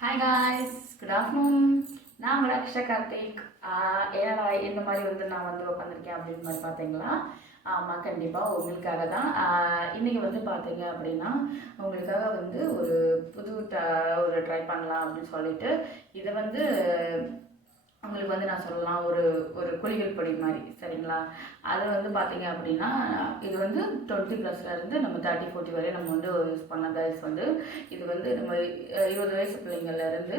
Hi guys, good afternoon. நான் உங்கள் அக்ஷா கார்த்திக். ஏன்னா இந்த மாதிரி நான் உட்காந்துருக்கேன் அப்படின்னு மாதிரி பார்த்தீங்களா? ஆமாம், கண்டிப்பாக உங்களுக்காக தான். இன்றைக்கி பார்த்தீங்க அப்படின்னா உங்களுக்காக ஒரு புது ஒரு ட்ரை பண்ணலாம் அப்படின்னு சொல்லிட்டு இதை உங்களுக்கு நான் சொல்லலாம் ஒரு ஒரு குளியல் பொடி மாதிரி, சரிங்களா? அது பார்த்தீங்க அப்படின்னா இது 20+இருந்து நம்ம 30-40 வரை நம்ம யூஸ் பண்ணலாம். கைஸ் இது நம்ம 20 வயசு பிள்ளைங்கள்லேருந்து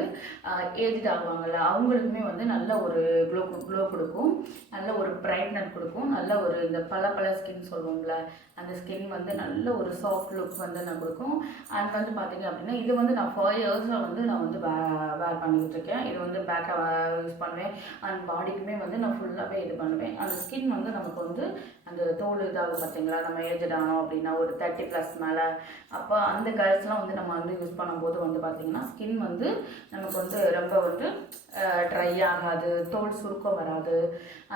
ஏஜ்ட் ஆகுவாங்கள்ல அவங்களுக்குமே நல்ல ஒரு க்ளோ கொடுக்கும், நல்ல ஒரு பிரைட்னஸ் கொடுக்கும், நல்ல ஒரு இந்த பல ஸ்கின் சொல்லுவோம்ல அந்த ஸ்கின் நல்ல ஒரு சாஃப்ட் லுக் நான் கொடுக்கும். அண்ட் பார்த்தீங்க அப்படின்னா இது நான் 5 இயர்ஸில் நான் வேர் பண்ணிக்கிட்டு இருக்கேன். இது பேக்கை யூஸ் பண்ணுவேன் அண்ட் பாடிக்குமே நான் ஃபுல்லாகவே இது பண்ணுவேன். அந்த ஸ்கின் நமக்கு அந்த தோல் இதாகும் பார்த்தீங்களா, நம்ம ஏஜட் ஆனோம் அப்படின்னா ஒரு 30+ மேலே, அப்போ அந்த கேர்ள்ஸ்லாம் நம்ம யூஸ் பண்ணும்போது பார்த்தீங்கன்னா ஸ்கின் நமக்கு ரொம்ப ட்ரை ஆகாது, தோல் சுருக்கம் வராது,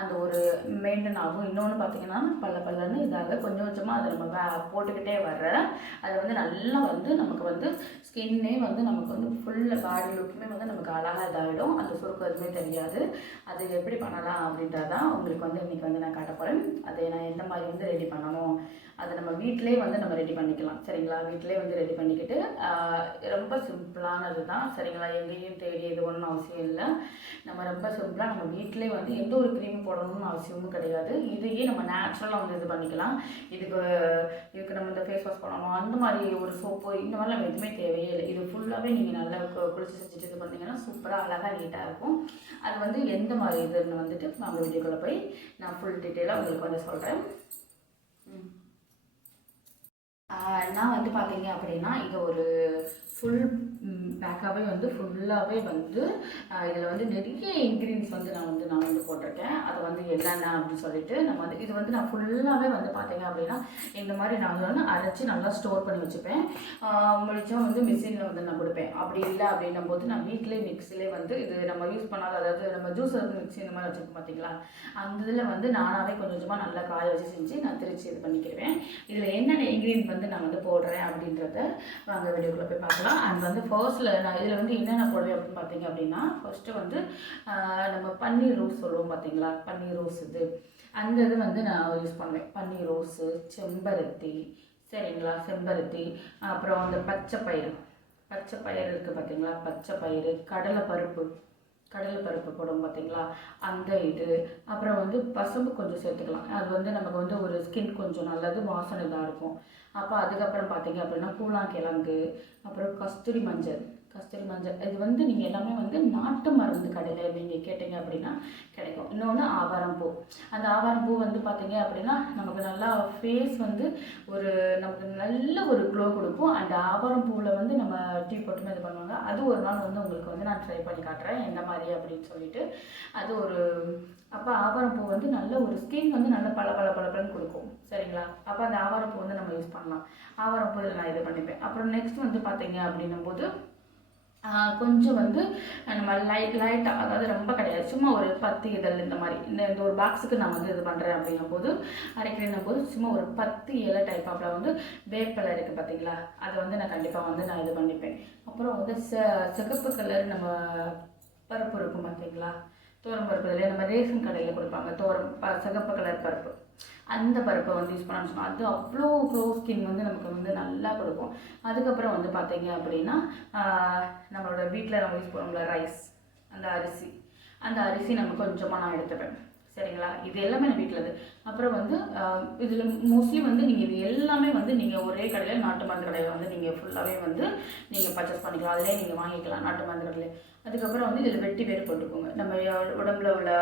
அந்த ஒரு மெயின்டைன் ஆகும். இன்னொன்று பார்த்தீங்கன்னா பல்லன்னு இதாக கொஞ்சம் கொஞ்சமாக அதை நம்ம போட்டுக்கிட்டே வர்ற அது நல்லா நமக்கு ஸ்கின்னே நமக்கு ஃபுல் பாடி லுக்குமே நமக்கு அழகாக இதாகிடும், அந்த சுருக்கம் எதுவுமே தெரியாது. அது எப்படி பண்ணலாம் அப்படின்றதான் உங்களுக்கு இன்றைக்கி நான் காட்ட போகிறேன். அதை நான் எந்த மாதிரி ரெடி பண்ணணும், அதை நம்ம வீட்டிலே நம்ம ரெடி பண்ணிக்கலாம், சரிங்களா? வீட்டிலே ரெடி பண்ணிக்கிட்டு ரொம்ப சிம்பிளானது தான், சரிங்களா? எங்கேயும் தேடி இது ஒன்றும் அவசியம் இல்லை. நம்ம ரொம்ப சிம்பிளாக நம்ம வீட்டிலே எந்த ஒரு க்ரீம் போடணும்னு அவசியமும் கிடையாது. இதையே நம்ம நேச்சுரலாக இது பண்ணிக்கலாம். இதுக்கு நம்ம இந்த ஃபேஸ் வாஷ் பண்ணணும், அந்த மாதிரி ஒரு சோப்பு இந்த மாதிரி நம்ம எதுவுமே தேவையே இல்லை. இது ஃபுல்லாகவே நீங்கள் நல்லா குளிச்சு செஞ்சுட்டு இது பண்ணிங்கன்னா சூப்பராக அழகாக நீட்டாக இருக்கும். அது எந்த மாதிரி இதுன்னு நம்ம வீடியோக்குள்ளே போய் நான் ஃபுல் டீட்டெயிலாக உங்களுக்கு சொல்கிறேன். நான் பார்த்தீங்க அப்படின்னா இது ஒரு ஃபுல் பேக்காகவே ஃபுல்லாகவே இதில் நிறைய இன்க்ரீடியன்ஸ் நான் போட்டிருக்கேன். அது என்னென்ன அப்படின்னு சொல்லிட்டு நம்ம இது நான் ஃபுல்லாகவே பார்த்தீங்க அப்படின்னா இந்த மாதிரி நான் அரைச்சி நல்லா ஸ்டோர் பண்ணி வச்சுப்பேன். முடிச்சா மிஷினில் நான் கொடுப்பேன். அப்படி இல்லை அப்படின்னும் போது நான் வீட்டிலே மிக்ஸிலே இது நம்ம யூஸ் பண்ணாத, அதாவது நம்ம ஜூஸ் மிக்ஸி இந்த மாதிரி வச்சுருக்கோம் பார்த்தீங்களா, அந்த இதில் நானாகவே கொஞ்சம் கொஞ்சமாக நல்லா காய வச்சு செஞ்சு நான் திருச்சி இது பண்ணிக்கிறேன். இதில் என்னென்ன இன்க்ரீடியன்ட் நான் போடுறேன் அப்படின்றத வாங்க வீடியோக்குள்ளே போய் பார்க்கலாம். அண்ட் ஃபர்ஸ்ட்டில் நான் இதில் என்னென்ன போடுவேன் அப்படின்னு பார்த்தீங்க அப்படின்னா ஃபர்ஸ்ட்டு நம்ம பன்னீர் ரோஸ் சொல்லுவோம் பார்த்தீங்களா, பன்னீர் ரோஸ் இது அந்த இது நான் யூஸ் பண்ணுவேன். பன்னீர் ரோஸு, செம்பருத்தி, சரிங்களா? செம்பருத்தி, அப்புறம் அந்த பச்சை பயிறு இருக்குது பார்த்தீங்களா, பச்சை பயிறு, கடலைப்பருப்பு போடும் பார்த்தீங்களா அந்த இது, அப்புறம் பசும்பு கொஞ்சம் சேர்த்துக்கலாம். அது நமக்கு ஒரு ஸ்கின் கொஞ்சம் நல்லது, வாசனை இதாக இருக்கும். அப்போ அதுக்கப்புறம் பார்த்தீங்க அப்படின்னா கூழாங்கிழங்கு, அப்புறம் கஸ்தூரி மஞ்சள் இது நீங்கள் எல்லாமே நாட்டு மருந்து கடையில் நீங்கள் கேட்டிங்க அப்படின்னா கிடைக்கும். இன்னொன்று ஆவாரம்பூ. அந்த ஆவாரம்பூ பார்த்தீங்க அப்படின்னா நமக்கு நல்லா ஃபேஸ் ஒரு நமக்கு நல்ல ஒரு க்ளோ கொடுக்கும். அந்த ஆவாரம்பூவில் நம்ம டீ போட்டுமே இது பண்ணுவாங்க. அது ஒரு நாள் உங்களுக்கு நான் ட்ரை பண்ணி காட்டுறேன் எந்த மாதிரி அப்படின்னு சொல்லிட்டு. அது ஒரு அப்போ ஆவாரம்பூ நல்ல ஒரு ஸ்கின் நல்ல பளபளன்னு கொடுக்கும், சரிங்களா? அப்போ அந்த ஆவாரம்பூ நம்ம யூஸ் பண்ணலாம். ஆவாரம்பூ இதில் நான் இது பண்ணிப்பேன். அப்புறம் நெக்ஸ்ட் பார்த்தீங்க அப்படின்னும் போது கொஞ்சம் நம்ம லைட்டாக, அதாவது ரொம்ப கிடையாது, சும்மா ஒரு 10 இதழ் இந்த மாதிரி இந்த ஒரு பாக்ஸுக்கு நான் இது பண்ணுறேன் அப்படின்னும் போது அரைக்கிறேன்னும் போது சும்மா ஒரு 10 இலை டைப்பாப்பில் வேப்பிலை இருக்குது பார்த்தீங்களா, அதை நான் கண்டிப்பாக நான் இது பண்ணிப்பேன். அப்புறம் சிகப்பு கலர் நம்ம பருப்பு இருக்கும் பார்த்தீங்களா, தோரம் பருப்பு, இதில் நம்ம ரேஷன் கடையில் கொடுப்பாங்க சிகப்பு கலர் பருப்பு, அந்த பருப்பை யூஸ் பண்ணணும்னு சொன்னால் அது அவ்வளோ க்ளோ ஸ்கின் நமக்கு நல்லா கொடுக்கும். அதுக்கப்புறம் பார்த்தீங்க அப்படின்னா நம்மளோட வீட்டில் நம்ம யூஸ் பண்ணுவோம்ல ரைஸ், அந்த அரிசி நம்ம கொஞ்சமாக நான் எடுத்துப்பேன், சரிங்களா? இது எல்லாமே நான் வீட்டில் இது. அப்புறம் இதில் மோஸ்ட்லி நீங்கள் இது எல்லாமே நீங்கள் ஒரே கடையில் நாட்டு மருந்து கடையில் நீங்கள் ஃபுல்லாகவே நீங்கள் பர்ச்சேஸ் பண்ணிக்கலாம், அதிலே நீங்கள் வாங்கிக்கலாம் நாட்டு மருந்து கடையில். அதுக்கப்புறம் இதில் வெட்டி வேறு போட்டுக்கோங்க. நம்ம உடம்புல உள்ள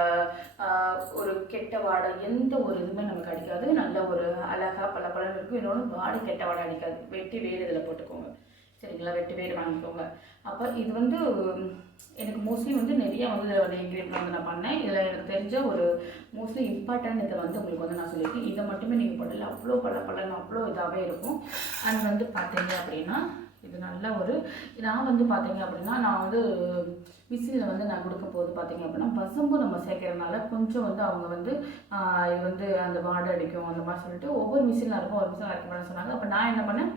ஒரு கெட்ட வாடை எந்த ஒரு இதுவுமே நமக்கு அடிக்காது, நல்ல ஒரு அழகாக பளபளன்னு இருக்கும். இன்னொன்று வாடை கெட்ட வாடை அடிக்காது. வெட்டி வேறு இதில் போட்டுக்கோங்க, சரிங்களா? வெட்டி வேறு வாங்கிக்கோங்க. அப்போ இது எனக்கு மோஸ்ட்லி நிறைய இதில் இன்க்ரீடியன்ட் நான் பண்ணேன். இதில் எனக்கு தெரிஞ்ச ஒரு மோஸ்ட்லி இம்பார்ட்டன்ட் இதை உங்களுக்கு நான் சொல்லியிருக்கேன். இதை மட்டுமே நீங்கள் போடல, அவ்வளோ பளபளன்னு அவ்வளோ இதாகவே இருக்கும். அண்ட் பார்த்தீங்க அப்படின்னா இது நல்ல ஒரு நான் பார்த்தீங்க அப்படின்னா நான் மிஷினில் நான் கொடுக்கும் போது பார்த்தீங்க அப்படின்னா பசும்பு நம்ம சேர்க்கறதுனால கொஞ்சம் அவங்க இது அந்த வாடை அடிக்கும் அந்த மாதிரி சொல்லிட்டு ஒவ்வொரு மிஷினில் இருக்கும், ஒரு மிஷினில் அரைக்க பண்ண சொன்னாங்க. அப்போ நான் என்ன பண்ணேன்,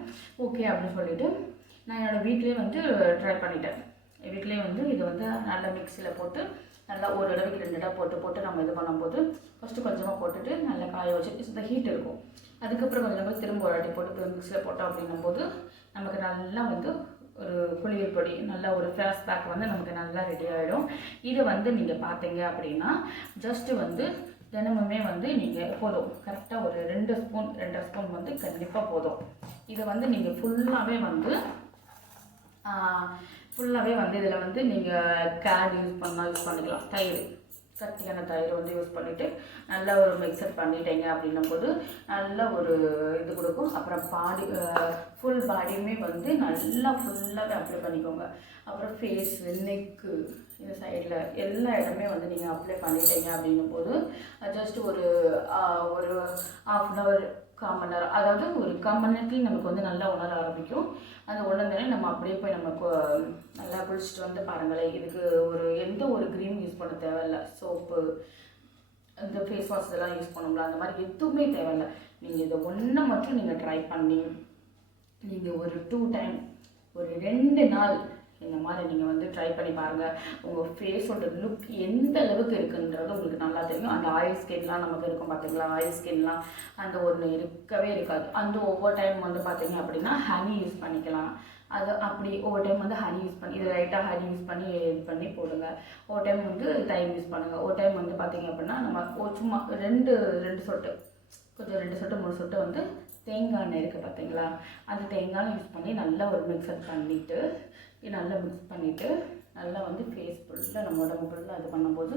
ஓகே அப்படின்னு சொல்லிட்டு நான் என்னோடய வீட்லேயே ட்ரை பண்ணிட்டேன். வீட்லேயே வந்து இதை வந்து நல்லா மிக்சியில் போட்டு நல்லா ஒரு தடவைக்கு 2 தடவை போட்டு நம்ம இது பண்ணும்போது ஃபஸ்ட்டு கொஞ்சமாக போட்டுட்டு நல்லா காய வச்சு இந்த ஹீட் இருக்கும். அதுக்கப்புறம் கொஞ்சம் நம்ம திரும்ப ஒரு வாட்டி போட்டு மிக்சியில் போட்டோம் அப்படின்னும் போது நமக்கு நல்லா வந்து ஒரு குளியல் பொடி நல்ல ஒரு ஃபேஸ் பேக் வந்து நமக்கு நல்லா ரெடி ஆகிடும். இதை வந்து நீங்கள் பார்த்தீங்க அப்படின்னா ஜஸ்ட்டு வந்து தினமுமே வந்து நீங்கள் போதும், கரெக்டாக ஒரு 2 ஸ்பூன் 2.5 ஸ்பூன் வந்து கண்டிப்பாக போதும். இதை வந்து நீங்கள் ஃபுல்லாகவே வந்து இதில் வந்து நீங்கள் கேட் யூஸ் பண்ணிக்கலாம். தயிர், கட்டியான தயிர் வந்து யூஸ் பண்ணிவிட்டு நல்லா ஒரு மிக்சர் பண்ணிட்டீங்க அப்படின்னும் போது நல்ல ஒரு இது கொடுக்கும். அப்புறம் ஃபுல் பாடியுமே வந்து நல்லா ஃபுல்லாகவே அப்ளை பண்ணிக்கோங்க. அப்புறம் ஃபேஸு, நெக்கு, இந்த சைடில் எல்லா இடமே வந்து நீங்கள் அப்ளை பண்ணிட்டீங்க அப்படின்னும் போது ஜஸ்ட் ஒரு 1/2 அன் ஹவர் 1/4 மணி நேரம், அதாவது ஒரு 1/4 மணி நேரத்துலேயும் நமக்கு வந்து நல்லா உணர ஆரம்பிக்கும். அந்த உணர்ந்தோடனே நம்ம அப்படியே போய் நம்ம நல்லா குளிச்சுட்டு வந்து பாருங்களேன். இதுக்கு எந்த ஒரு க்ரீம் யூஸ் பண்ண தேவையில்லை. சோப்பு, இந்த ஃபேஸ் வாஷ் இதெல்லாம் யூஸ் பண்ணோம்ல, அந்த மாதிரி எதுவுமே தேவையில்லை. நீங்கள் இதை ஒன்றை மட்டும் நீங்கள் ட்ரை பண்ணி நீங்கள் ஒரு 2 டைம் ஒரு 2 நாள் இந்த மாதிரி நீங்கள் வந்து ட்ரை பண்ணி பாருங்கள். உங்கள் ஃபேஸோட லுக் எந்த அளவுக்கு இருக்குன்றது உங்களுக்கு நல்லா தெரியும். அந்த ஆயில் ஸ்கின்லாம் நமக்கு இருக்கும் பார்த்தீங்களா, ஆயில் ஸ்கின்லாம் அந்த ஒன்று இருக்கவே இருக்காது. அந்த ஒவ்வொரு டைம் வந்து பார்த்தீங்க அப்படின்னா ஹனி யூஸ் பண்ணிக்கலாம். அது அப்படி ஒவ்வொரு டைம் வந்து ஹனி யூஸ் பண்ணி, இது லைட்டாக ஹனி யூஸ் பண்ணி இது பண்ணி போடுங்க. ஒரு டைம் வந்து தயிர் யூஸ் பண்ணுங்கள். ஒரு டைம் வந்து பார்த்தீங்க அப்படின்னா நம்ம சும்மா 2 சொட்டு, கொஞ்சம் 2 சொட்டு 3 சொட்டு வந்து தேங்காய் எண்ணெய் இருக்குது பார்த்தீங்களா, அந்த தேங்காய் யூஸ் பண்ணி நல்லா ஒரு மிக்சர் பண்ணிவிட்டு நல்லா மிக்ஸ் பண்ணிவிட்டு நல்லா வந்து ஃபேஸ் ஃபுல்லாக நம்ம உடம்பு ஃபுல்லாக இது பண்ணும்போது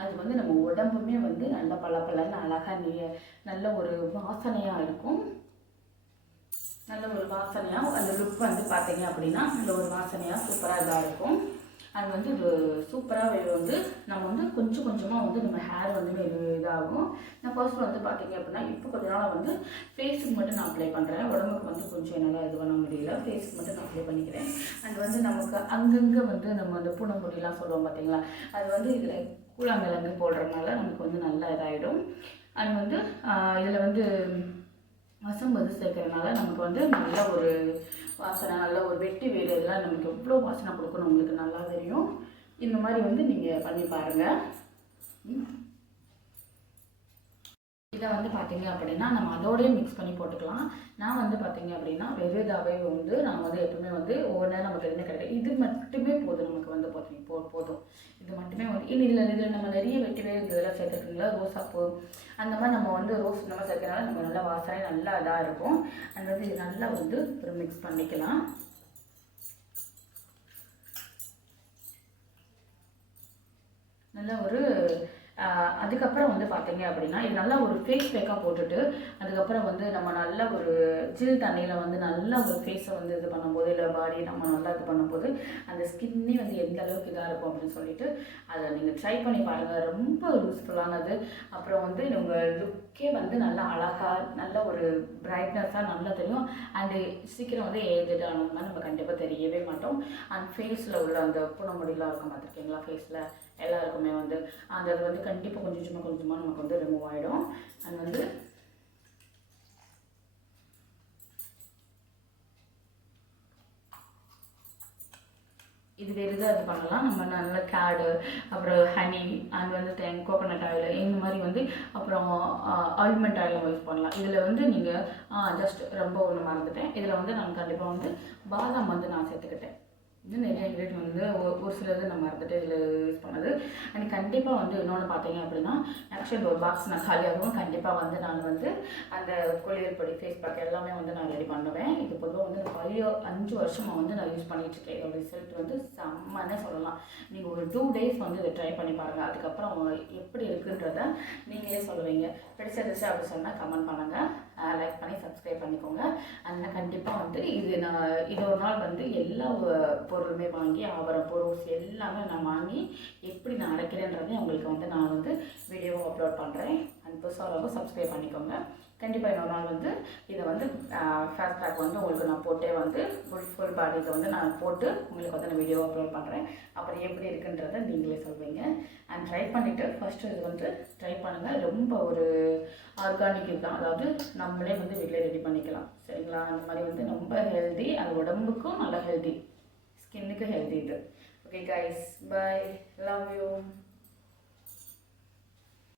அது வந்து நம்ம உடம்புமே வந்து நல்லா பளபளன்னு அழகாக நல்ல ஒரு வாசனையாக இருக்கும். நல்ல ஒரு வாசனையாக அந்த லுக் வந்து பார்த்தீங்க அப்படின்னா நல்ல ஒரு வாசனையாக சூப்பராக இதாக இருக்கும். அது வந்து இது சூப்பராக வந்து நம்ம வந்து கொஞ்சம் கொஞ்சமாக வந்து நம்ம ஹேர் வந்து இதாகும். நான் ஃபர்ஸ்ட் வந்து பார்த்தீங்க அப்படின்னா இப்போ கொஞ்ச நாள் வந்து ஃபேஸுக்கு மட்டும் நான் அப்ளை பண்ணுறேன். உடம்புக்கு வந்து கொஞ்சம் என்னால் இது பண்ண முடியல, ஃபேஸுக்கு மட்டும் நான் அப்ளை பண்ணிக்கிறேன். அண்ட் வந்து நமக்கு அங்கங்கே வந்து நம்ம அந்த பூனைப்பொடிலாம் சொல்லுவோம் பார்த்தீங்களா, அது வந்து இதில் கூழாங்கிழங்கு போடுறதுனால நமக்கு வந்து நல்லா இதாகிடும். அண்ட் வந்து இதில் வந்து வசம்பு வந்து சேர்க்கறதுனால நமக்கு வந்து நல்ல ஒரு வாசனை, நல்ல ஒரு வெட்டி வேறு இதெல்லாம் நமக்கு எவ்வளோ வாசனை கொடுக்கணும் உங்களுக்கு நல்லா தெரியும். இந்த மாதிரி வந்து நீங்கள் பண்ணி பாருங்கள். இதை வந்து பார்த்தீங்க அப்படின்னா நம்ம அதோடய மிக்ஸ் பண்ணி போட்டுக்கலாம். நான் வந்து பார்த்தீங்க அப்படின்னா வெறுதாவே வந்து நான் வந்து எப்பவுமே வந்து ஒவ்வொரு நேரம் நமக்கு எதுவுமே கிடையாது, இது மட்டுமே போதும் நமக்கு வந்து போதும். இது மட்டுமே வந்து இதில் நம்ம நிறைய வெட்டி வேறு இதெல்லாம் சேர்த்துருக்கீங்களா, ரோஸாப்பூ அந்த மாதிரி நம்ம வந்து ரோஸ் இந்த மாதிரி சேர்க்கறதுனால நம்ம நல்லா வாசனை நல்லா இதாக இருக்கும். அது வந்து இது நல்லா வந்து ஒரு மிக்ஸ் பண்ணிக்கலாம். நல்லா ஒரு அதுக்கப்புறம் வந்து பார்த்தீங்க அப்படின்னா இது நல்லா ஒரு ஃபேஸ் பேக்காக போட்டுட்டு அதுக்கப்புறம் வந்து நம்ம நல்ல ஒரு ஜில் தண்ணியில் வந்து நல்லா ஒரு ஃபேஸை வந்து இது பண்ணும்போது இல்லை பாடி நம்ம நல்லா இது பண்ணும்போது அந்த ஸ்கின்னே வந்து எந்த அளவுக்கு இதாக இருக்கும் அப்படின்னு சொல்லிட்டு அதை நீங்கள் ட்ரை பண்ணி பாருங்கள். ரொம்ப யூஸ்ஃபுல்லானது. அப்புறம் வந்து உங்கள் லுக்கே வந்து நல்லா அழகாக நல்ல ஒரு பிரைட்னஸாக நல்லா தெரியும். அண்டு சீக்கிரம் வந்து ஏஜ்டு ஆனது மாதிரி நம்ம கண்டிப்பாக தெரியவே மாட்டோம். அண்ட் ஃபேஸில் உள்ள அந்த புனமுடிலாம் இருக்கும் பார்த்துருக்கீங்களா, ஃபேஸில் எல்லாருக்குமே வந்து அந்த அது வந்து கண்டிப்பாக கொஞ்சம் கொஞ்சமாக நமக்கு வந்து ரிமூவ் ஆகிடும். அது வந்து இது வெறுதாக இது பண்ணலாம். நம்ம நல்ல கேடு, அப்புறம் ஹனி, அண்ட் வந்து கோகோனட் ஆயில் இந்த மாதிரி வந்து அப்புறம் ஆல்மண்ட் ஆயிலும் யூஸ் பண்ணலாம். இதில் வந்து நீங்கள் ஜஸ்ட் ரொம்ப ஒன்று மறந்துட்டேன், இதில் வந்து நான் கண்டிப்பாக வந்து பாதாம் வந்து நான் சேர்த்துக்கிட்டேன். இன்னும் நிறைய இன்க்ரீடியன்ட் வந்து ஒரு சிலது நம்ம மறந்துட்டு இதில் யூஸ் பண்ணது. அண்ட் கண்டிப்பாக வந்து இன்னொன்று பார்த்தீங்க அப்படின்னா ஆக்சுவலி ஒரு பாக்ஸ் நான் காலியாகவும் கண்டிப்பாக வந்து நான் வந்து அந்த குளியல் பொடி ஃபேஸ் பேக் எல்லாமே வந்து நான் ரெடி பண்ணுவேன். இது பொதுவாக வந்து 5 வருஷமாக வந்து நான் யூஸ் பண்ணிகிட்ருக்கேன். இதோட ரிசல்ட் வந்து செம்மன்னே சொல்லலாம். நீங்கள் ஒரு 2 days வந்து இதை ட்ரை பண்ணி பாருங்கள். அதுக்கப்புறம் எப்படி இருக்குன்றத நீங்களே சொல்லுவீங்க. பிடிச்சிருந்துச்சு அப்படி சொன்னால் கமெண்ட் பண்ணுங்கள், லைக் பண்ணி சப்ஸ்கிரைப் பண்ணிக்கோங்க. அதனால் கண்டிப்பாக வந்து இது ஒரு நாள் வந்து எல்லா பொருளுமே வாங்கி ஆவரம் ரோஸ் எல்லாமே நான் வாங்கி எப்படி நான் அரைக்கிறேன்றதையும் உங்களுக்கு வந்து நான் வந்து வீடியோவை அப்லோட் பண்ணுறேன். அண்ட் புதுசாக சப்ஸ்கிரைப் பண்ணிக்கோங்க. கண்டிப்பாக இன்னொரு நாள் வந்து இதை வந்து ஃபேஸ் பேக் வந்து உங்களுக்கு நான் போட்டே வந்து ஃபுல் பாடி இதை வந்து நான் போட்டு உங்களுக்கு வந்து நான் வீடியோ அப்லோட் பண்ணுறேன். அப்புறம் எப்படி இருக்குன்றதை நீங்களே சொல்வீங்க. அண்ட் ட்ரை பண்ணிவிட்டு ஃபஸ்ட்டு இது வந்து ட்ரை பண்ணுங்கள். ரொம்ப ஒரு ஆர்கானிக் இதுதான், அதாவது நம்மளே வந்து வீட்டிலே ரெடி பண்ணிக்கலாம். சரிங்களா? அந்த மாதிரி வந்து ரொம்ப ஹெல்தி, அது உடம்புக்கும் நல்ல ஹெல்தி, ஸ்கின்னுக்கு ஹெல்தி இது. Okay. Okay guys, bye, love you.